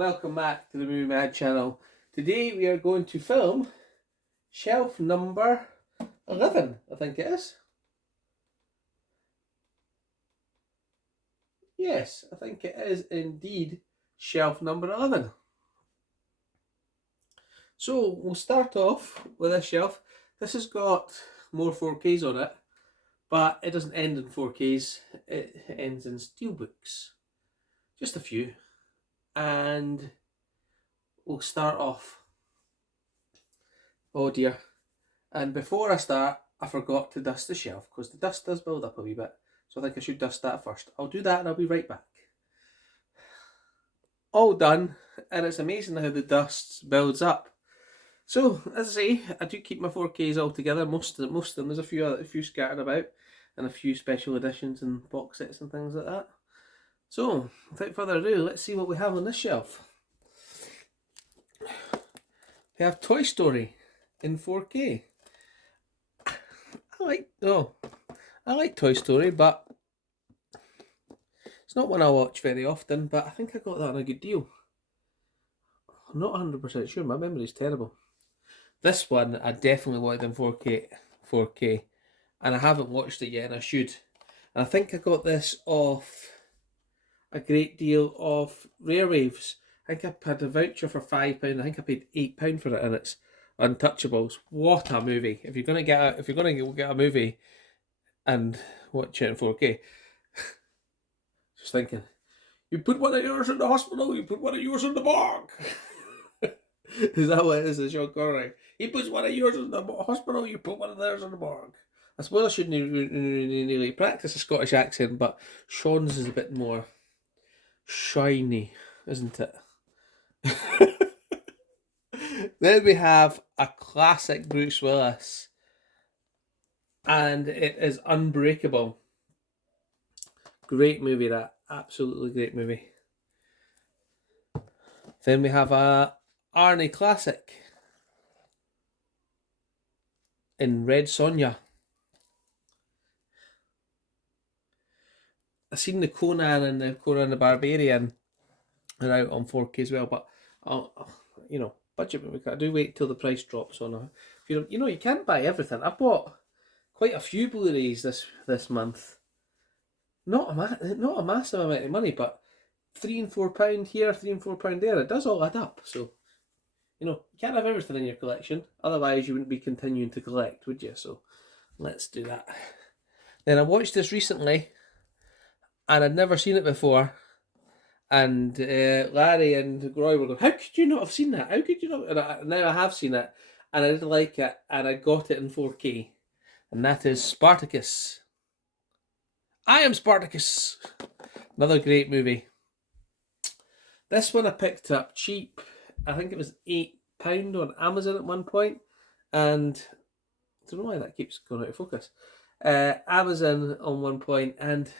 welcome back to the Movie Mad channel. Today we are going to film shelf number 11, I think it is. Yes, I think it is indeed shelf number 11. So we'll start off with this shelf. This has got more 4Ks on it, but it doesn't end in 4Ks, it ends in steelbooks. Just a few. And we'll start off. Oh dear. And before I start, I forgot to dust the shelf because the dust does build up a wee bit. So I think I should dust that first. I'll do that and I'll be right back. All done, and it's amazing how the dust builds up. So, as I say, I do keep my 4Ks all together, most of them. There's a few scattered about, and a few special editions and box sets and things like that. So, without further ado, let's see what we have on this shelf. We have Toy Story in 4K. I like Toy Story, but it's not one I watch very often, but I think I got that on a good deal. I'm not 100% sure, my memory's terrible. This one I definitely wanted in 4K, and I haven't watched it yet, and I should. And I think I got this off a great deal of Rare Waves. I think I had a voucher for £5. I think I paid £8 for it, and it's Untouchables. What a movie! If you're gonna get a movie and watch it in 4K, just thinking, you put one of yours in the hospital, you put one of yours in the morgue. Is that what it is? Is Sean Connery? He puts one of yours in the hospital, you put one of theirs in the morgue. I suppose I shouldn't really practice a Scottish accent, but Sean's is a bit more shiny, isn't it? Then we have a classic Bruce Willis, and it is Unbreakable. Great movie, that. Absolutely great movie. Then we have a Arnie classic in Red Sonja. I've seen the Conan and the Conan the Barbarian are out on 4K as well, but budget movie. I do wait till the price drops on a. You can't buy everything. I bought quite a few Blu-rays this month. Not a massive amount of money, but £3 and £4 here, £3 and £4 there. It does all add up. So, you can't have everything in your collection. Otherwise, you wouldn't be continuing to collect, would you? So, let's do that. Then I watched this recently, and I'd never seen it before. And Larry and Roy were going, how could you not have seen that? How could you not? And now I have seen it, and I did like it, and I got it in 4K. And that is Spartacus. I Am Spartacus. Another great movie. This one I picked up cheap. I think it was £8 on Amazon at one point. And I don't know why that keeps going out of focus. Amazon on one point, and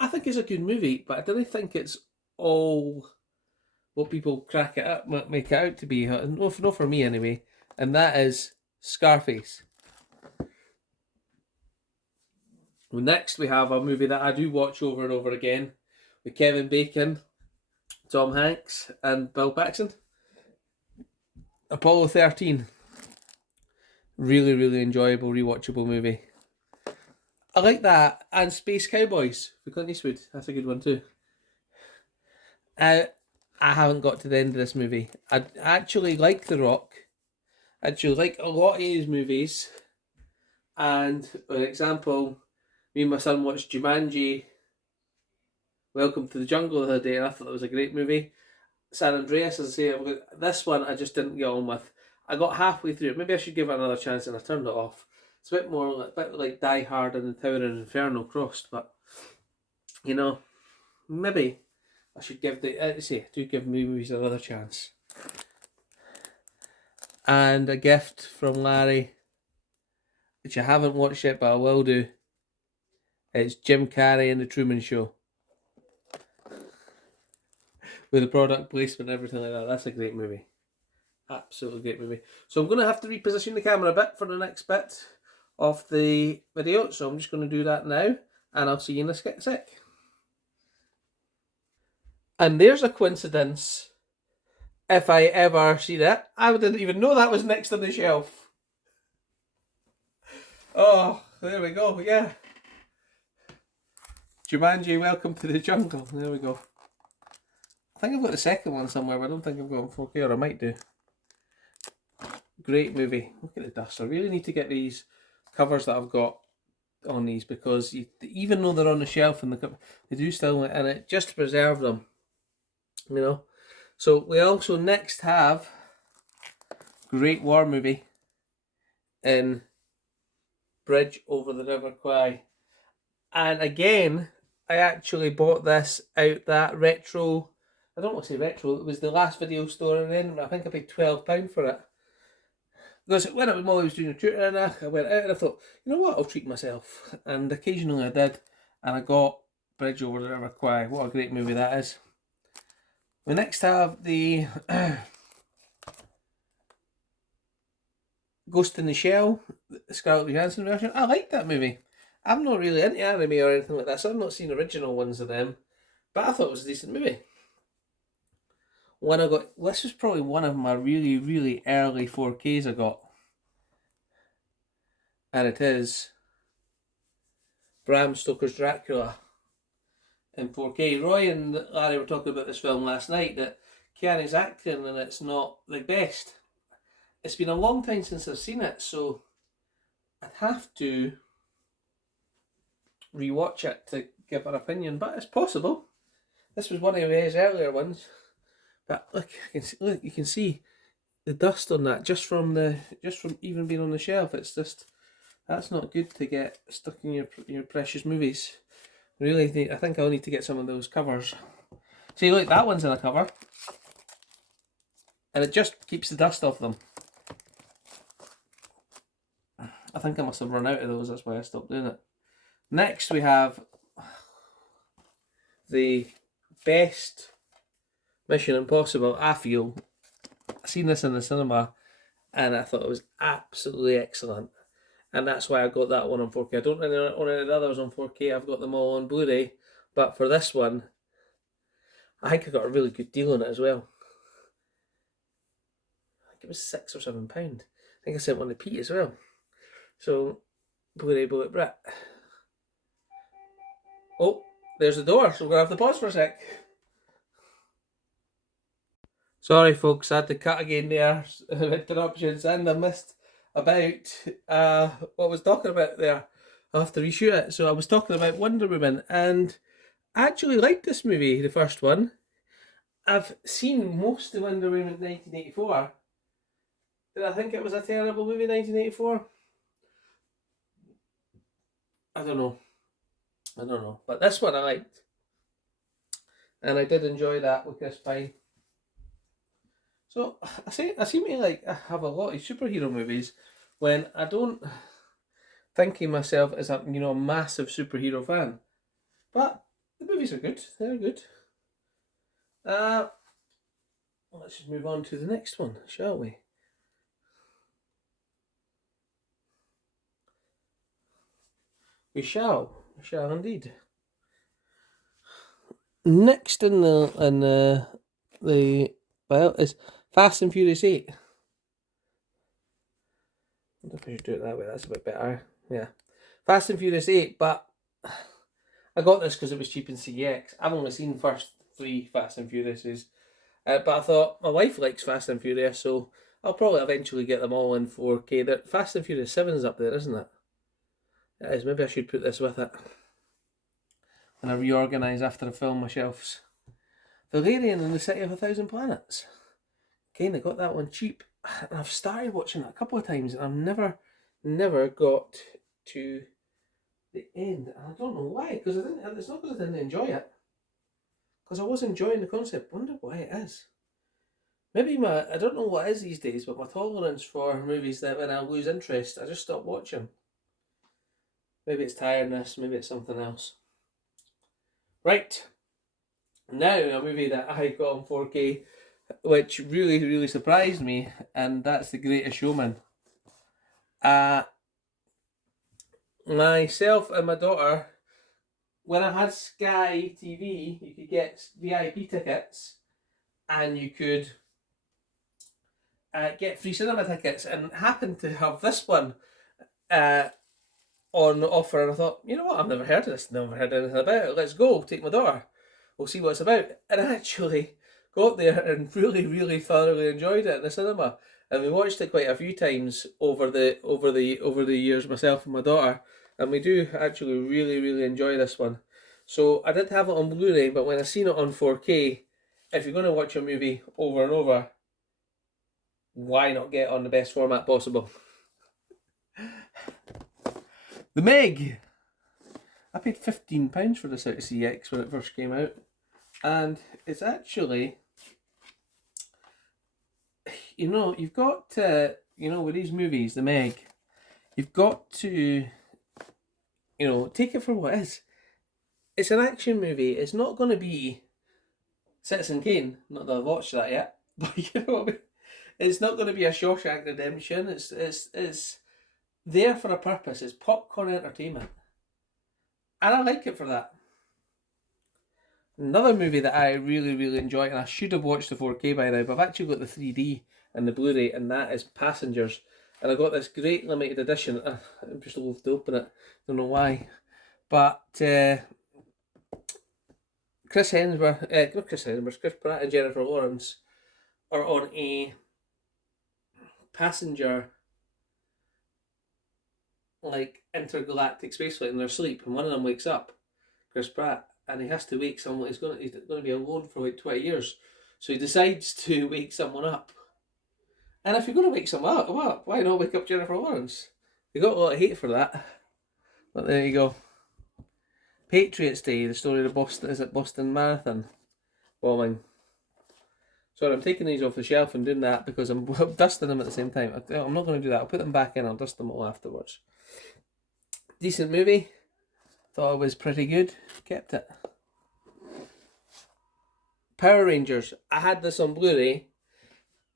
I think it's a good movie, but I don't think it's all what people crack it up, make it out to be. No, for me anyway. And that is Scarface. Well, next we have a movie that I do watch over and over again with Kevin Bacon, Tom Hanks, and Bill Paxton. Apollo 13. Really, really enjoyable, rewatchable movie. I like that, and Space Cowboys for Clint Eastwood. That's a good one too. I haven't got to the end of this movie. I actually like The Rock. I actually like a lot of his movies. And for example, me and my son watched Jumanji, Welcome to the Jungle the other day, and I thought that was a great movie. San Andreas, as I say, this one I just didn't get on with. I got halfway through it. Maybe I should give it another chance, and I turned it off. It's a bit like Die Hard and the Tower of Inferno crossed, but maybe I should give give movies another chance. And a gift from Larry, which I haven't watched yet, but I will do. It's Jim Carrey and The Truman Show, with the product placement and everything like that. That's a great movie. Absolutely great movie. So I'm going to have to reposition the camera a bit for the next bit of the video. So I'm just going to do that now, and I'll see you in a sec. And there's a coincidence. If I ever see that, I didn't even know that was next on the shelf. Oh, there we go, yeah. Jumanji, Welcome to the Jungle. There we go. I think I've got the second one somewhere, but I don't think I've got it in 4K, or I might do. Great movie. Look at the dust. I really need to get these covers that I've got on these, because even though they're on the shelf and they do still, and it just to preserve them, you know. So we also next have Great War movie in Bridge Over the River Kwai. And again, I actually bought this out that retro, I don't want to say retro, it was the last video store in Edinburgh. I think I paid £12 for it. Because when Molly was doing a tutor and I went out and I thought, you know what, I'll treat myself. And occasionally I did, and I got Bridge Over the River Kwai. What a great movie that is. We next have the Ghost in the Shell, the Scarlett Johansson version. I like that movie. I'm not really into anime or anything like that, so I've not seen original ones of them. But I thought it was a decent movie. This was probably one of my really, really early 4Ks I got. And it is Bram Stoker's Dracula in 4K. Roy and Larry were talking about this film last night, that Keanu's acting and it's not the best. It's been a long time since I've seen it, so I'd have to rewatch it to give an opinion, but it's possible. This was one of his earlier ones. But look, you can see the dust on that just from even being on the shelf. It's just, that's not good to get stuck in your precious movies. Really, I think I'll need to get some of those covers. See, look, that one's in a cover, and it just keeps the dust off them. I think I must have run out of those. That's why I stopped doing it. Next, we have the best Mission Impossible. I feel I've seen this in the cinema and I thought it was absolutely excellent, and that's why I got that one on 4K. I don't really own any of the others on 4K. I've got them all on Blu-ray, but for this one I think I got a really good deal on it as well. I think it was £6 or £7. I think I sent one to Pete as well. So Blu-ray Bullet Brit. Oh, there's the door, so we're going to have to pause for a sec. Sorry folks, I had to cut again there, interruptions, and I missed about what I was talking about there. I'll have to reshoot it. So I was talking about Wonder Woman, and I actually liked this movie, the first one. I've seen most of Wonder Woman 1984. Did I think it was a terrible movie, 1984? I don't know. But this one I liked. And I did enjoy that with Chris Pine. So I seem to like have a lot of superhero movies when I don't think of myself as a massive superhero fan. But the movies are good. They're good. Let's just move on to the next one, shall we? We shall indeed. Next in the well is Fast and Furious 8. I don't know if I should do it that way. That's a bit better. Yeah, Fast and Furious 8. But I got this because it was cheap in CX. I've only seen the first 3 Fast and Furiouses, but I thought my wife likes Fast and Furious, so I'll probably eventually get them all in 4K. That Fast and Furious 7 is up there, isn't it? It is. Maybe I should put this with it when I reorganise after I film my shelves. Valerian and the City of a Thousand Planets. Again, I got that one cheap. And I've started watching it a couple of times and I've never got to the end. And I don't know why, because it's not because I didn't enjoy it. Because I was enjoying the concept. Wonder why it is. Maybe I don't know what it is these days, but my tolerance for movies that when I lose interest, I just stop watching. Maybe it's tiredness, maybe it's something else. Right. Now, a movie that I got on 4K, which really, really surprised me, and that's The Greatest Showman. Myself and my daughter when I had Sky TV, you could get VIP tickets, and you could get free cinema tickets, and happened to have this one on offer, and I thought, you know what, I've never heard of this, never heard anything about it, let's go, take my daughter, we'll see what it's about. And I actually got there and really, really thoroughly enjoyed it in the cinema. And we watched it quite a few times over the years, myself and my daughter, and we do actually really, really enjoy this one. So I did have it on Blu-ray, but when I seen it on 4K, if you're going to watch a movie over and over, why not get it on the best format possible? The Meg! I paid £15 for this out of CX when it first came out, and it's actually, you know, you've got to, you know, with these movies, The Meg, you've got to, you know, take it for what it is. It's an action movie. It's not going to be Citizen Kane. Not that I've watched that yet, but you know what I mean. It's not going to be a Shawshank Redemption. It's there for a purpose. It's popcorn entertainment, and I like it for that. Another movie that I really, really enjoy, and I should have watched the 4K by now, but I've actually got the 3D and the Blu-ray, and that is Passengers. And I got this great limited edition. I'm just loath to open it. Don't know why, but Chris Pratt and Jennifer Lawrence are on a passenger, like, intergalactic space flight in their sleep, and one of them wakes up, Chris Pratt, and he has to wake someone. He's going to be alone for like 20 years, so he decides to wake someone up. And if you're going to wake someone up, why not wake up Jennifer Lawrence? They got a lot of hate for that, but there you go. Patriots Day, the story of the Boston Marathon bombing. Sorry, I'm taking these off the shelf and doing that because I'm dusting them at the same time. I'm not going to do that. I'll put them back in. I'll dust them all afterwards. Decent movie. Thought it was pretty good. Kept it. Power Rangers. I had this on Blu-ray.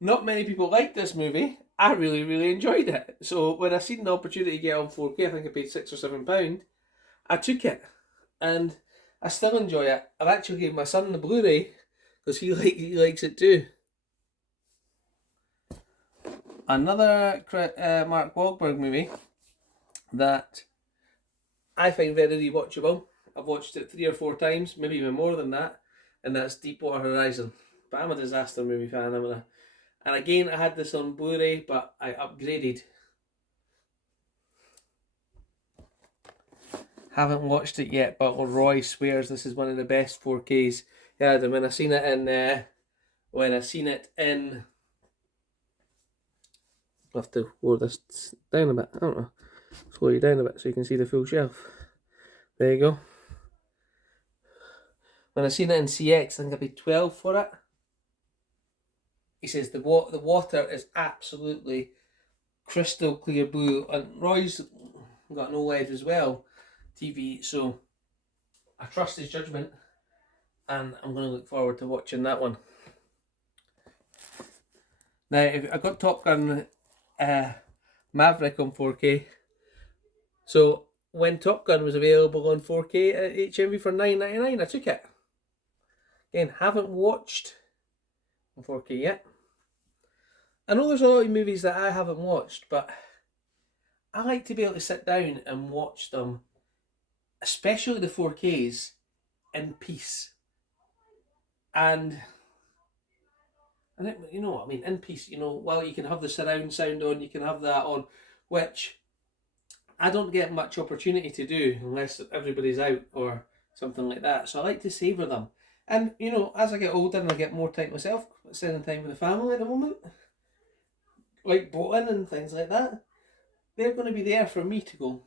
Not many people liked this movie. I really, really enjoyed it. So when I seen the opportunity to get on 4K, I think I paid £6 or £7. I took it. And I still enjoy it. I've actually gave my son the Blu-ray because he likes it too. Another Mark Wahlberg movie that I find very rewatchable. I've watched it 3 or 4 times, maybe even more than that, and that's Deepwater Horizon. But I'm a disaster movie fan. And again, I had this on Blu-ray, but I upgraded. Haven't watched it yet, but Roy swears this is one of the best 4Ks. Yeah, when I seen it in, I'll have to lower this down a bit. I don't know, slow you down a bit so you can see the full shelf. There you go. When I seen it in CX, I think I paid $12 for it. He says the water is absolutely crystal clear blue, and Roy's got an OLED as well TV, so I trust his judgment, and I'm going to look forward to watching that one. Now, I got Top Gun Maverick on 4K, so when Top Gun was available on 4K at HMV for $9.99, I took it. Again, haven't watched on 4K yet. I know there's a lot of movies that I haven't watched, but I like to be able to sit down and watch them, especially the 4Ks, in peace. And you know what I mean, in peace, you know, while you can have the surround sound on, you can have that on, which I don't get much opportunity to do unless everybody's out or something like that. So I like to savour them. And, you know, as I get older and I get more time myself, spending time with the family at the moment, like boating and things like that, they're going to be there for me to go,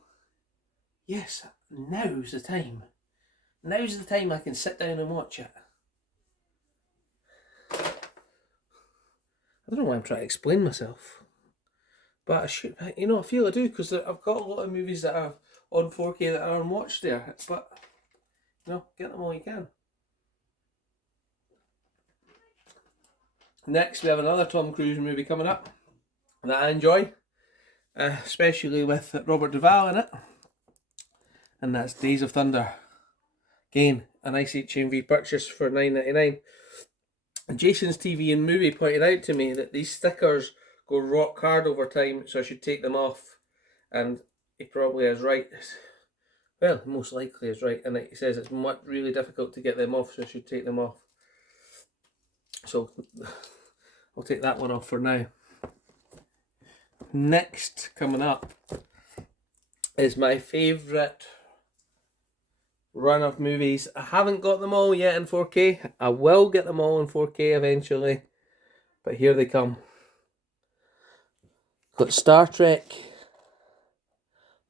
yes, now's the time. Now's the time I can sit down and watch it. I don't know why I'm trying to explain myself, but I should, you know, I feel I do, because I've got a lot of movies that are on 4K that are unwatched there, but, you know, get them all you can. Next, we have another Tom Cruise movie coming up that I enjoy, especially with Robert Duvall in it, and that's Days of Thunder. Again, a nice HMV purchase for $9.99. And Jason's TV and Movie pointed out to me that these stickers go rock hard over time, so I should take them off. And he probably is right. Well, most likely is right. And he says it's really difficult to get them off, so I should take them off. So I'll take that one off for now. Next, coming up, is my favourite run of movies. I haven't got them all yet in 4K. I will get them all in 4K eventually. But here they come. Got Star Trek,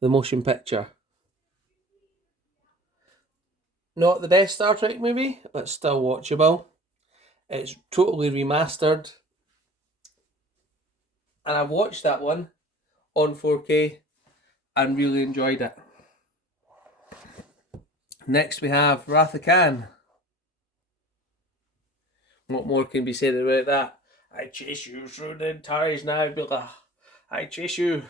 the motion picture. Not the best Star Trek movie, but still watchable. It's totally remastered. And I've watched that one on 4K and really enjoyed it. Next we have Wrath of Khan. What more can be said about that? I chase you through the entire nebula. I chase you.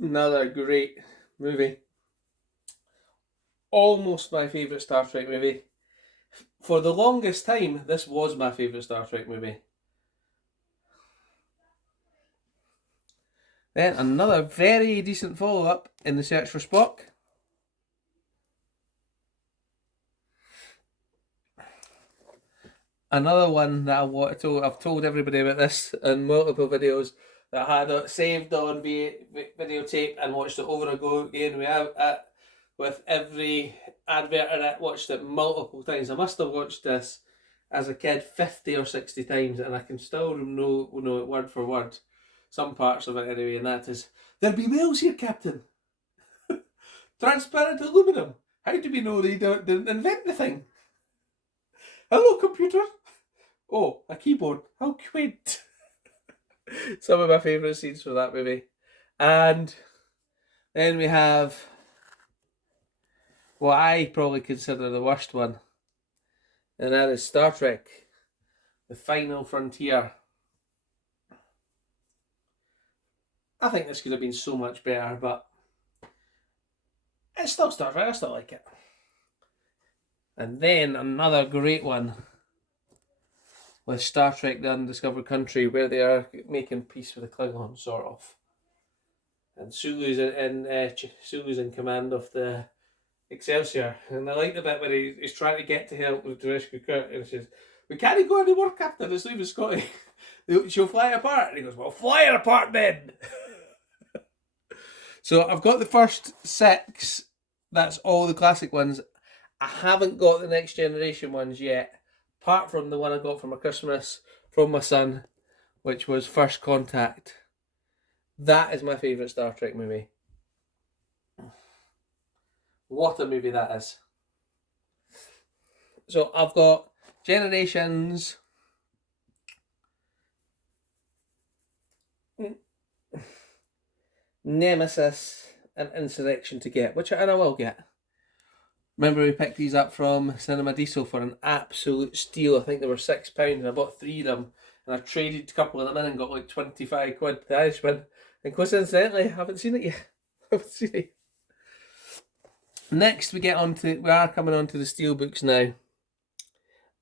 Another great movie. Almost my favourite Star Trek movie. For the longest time, this was my favourite Star Trek movie. Then another very decent follow-up in The Search for Spock. Another one that I've told everybody about this in multiple videos, that I had it saved on videotape and watched it over and go again. We have with every advert in it, watched it multiple times. I must have watched this as a kid 50 or 60 times, and I can still know it word for word. Some parts of it anyway, and that is, "There be whales here, Captain. Transparent aluminum. How do we know they didn't invent the thing? Hello, computer. Oh, a keyboard. How quaint." Some of my favourite scenes from that movie. And then we have what I probably consider the worst one, and that is Star Trek, The Final Frontier. I think this could have been so much better, but it's still Star Trek, I still like it. And then another great one with Star Trek The Undiscovered Country, where they are making peace with the Klingons, sort of. And Sulu's in command of the Excelsior. And I like the bit where he's trying to get to help with the rescue Kurt, and he says, "We can't go anymore, Captain, it's leaving Scotty. She'll fly apart." And he goes, "Well, fly her apart then." So I've got the first 6. That's all the classic ones. I haven't got the Next Generation ones yet, apart from the one I got for my Christmas from my son, which was First Contact. That is my favourite Star Trek movie. What a movie that is. So I've got Generations, Nemesis, and Insurrection to get, and I will get. Remember, we picked these up from Cinema Diesel for an absolute steal. I think they were £6, and I bought 3 of them, and I traded a couple of them in and got like 25 quid the Irishman. And coincidentally, I haven't seen it yet. Next, we are coming on to the steelbooks now,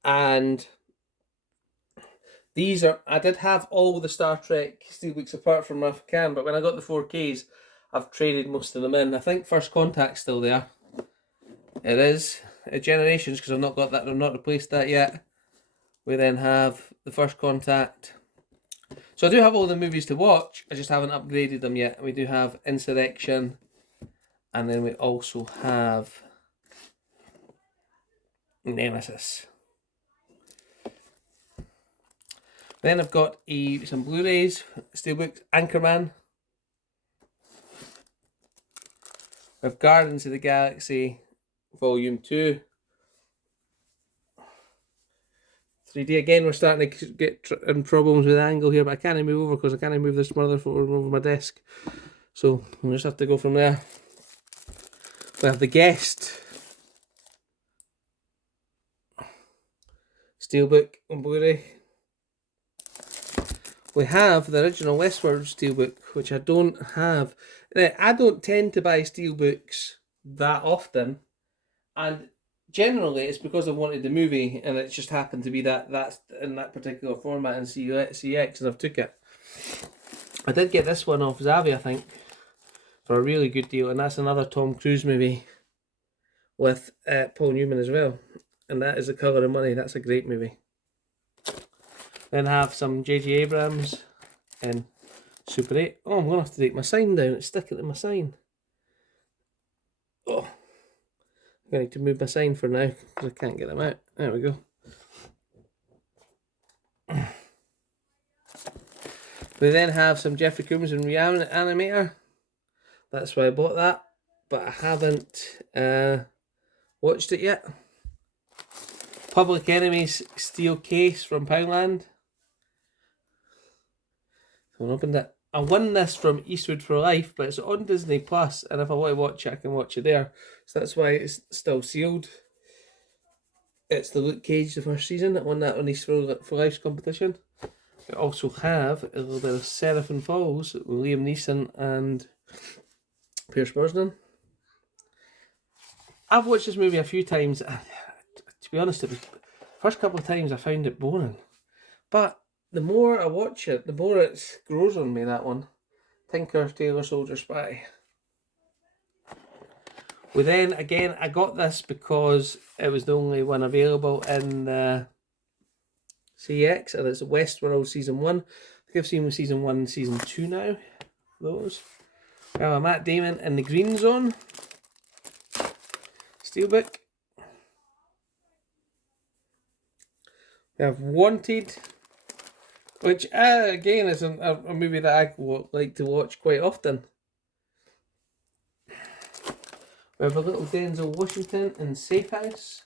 and these are. I did have all the Star Trek steelbooks apart from Wrath of Khan, but when I got the 4Ks, I've traded most of them in. I think First Contact's still there. It is Generations, because I've not got that. I've not replaced that yet. We then have the First Contact. So I do have all the movies to watch. I just haven't upgraded them yet. We do have Insurrection, and then we also have Nemesis. Then I've got some Blu-rays, steelbooks, Anchorman. We have Guardians of the Galaxy Volume 2. 3D again, we're starting to get in problems with the angle here, but I can't move over because I can't move this mother over my desk. So we'll just have to go from there. We have The Guest, Steelbook on Blu-ray. We have the original Westworld Steelbook, which I don't have. Now, I don't tend to buy Steelbooks that often, and generally it's because I wanted the movie, and it just happened to be that's in that particular format in CX, and I've took it. I did get this one off Zavi, I think, for a really good deal, and that's another Tom Cruise movie with Paul Newman as well, and that is The Colour of Money. That's a great movie. Then have some J.J. Abrams and Super 8. Oh, I'm going to have to take my sign down and stick it to my sign. Oh, I'm going to need to move my sign for now because I can't get them out. There we go. We then have some Jeffrey Combs and Reanimator. That's why I bought that, but I haven't watched it yet. Public Enemy's Steel Case from Poundland. I opened it. I won this from Eastwood for Life, but it's on Disney Plus, and if I want to watch it, I can watch it there. So that's why it's still sealed. It's the Luke Cage, the first season. It won that on Eastwood for Life's competition. I also have a little bit of Seraphim Falls with Liam Neeson and Pierce Brosnan. I've watched this movie a few times. To be honest, it was first couple of times I found it boring, but the more I watch it, the more it grows on me. That one, Tinker Tailor Soldier Spy. We then again, I got this because it was the only one available in CX, and it's Westworld Season 1. I think I've seen Season 1 and Season 2 now. Those. Matt Damon in the Green Zone. Steelbook. We have Wanted, which again is a movie that I like to watch quite often. We have a little Denzel Washington in Safe House.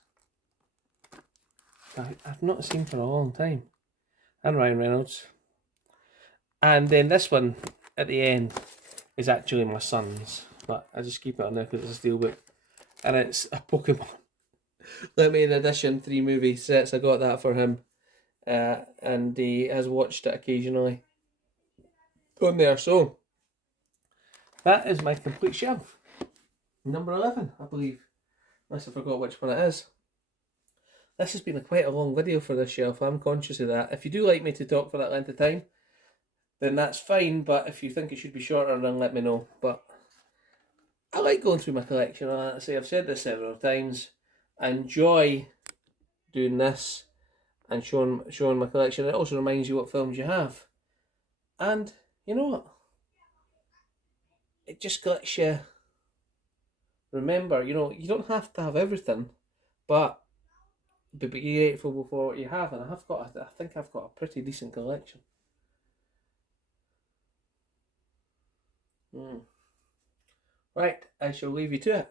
I've not seen for a long time. And Ryan Reynolds. And then this one at the end is actually my son's, but I just keep it on there because it's a steelbook. And it's a Pokemon Limited Edition 3 movie sets. I got that for him. And he has watched it occasionally on there. So that is my complete shelf. Number 11, I believe. Unless I forgot which one it is. This has been quite a long video for this shelf. I'm conscious of that. If you do like me to talk for that length of time, then that's fine. But if you think it should be shorter, then let me know. But I like going through my collection. I say I've said this several times. I enjoy doing this and showing my collection. It also reminds you what films you have. And you know what? It just lets you remember, you don't have to have everything, but be grateful for what you have. And I think I've got a pretty decent collection. Right, I shall leave you to it.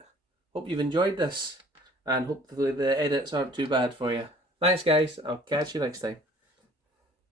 Hope you've enjoyed this, and hopefully the edits aren't too bad for you. Thanks guys, I'll catch you next time.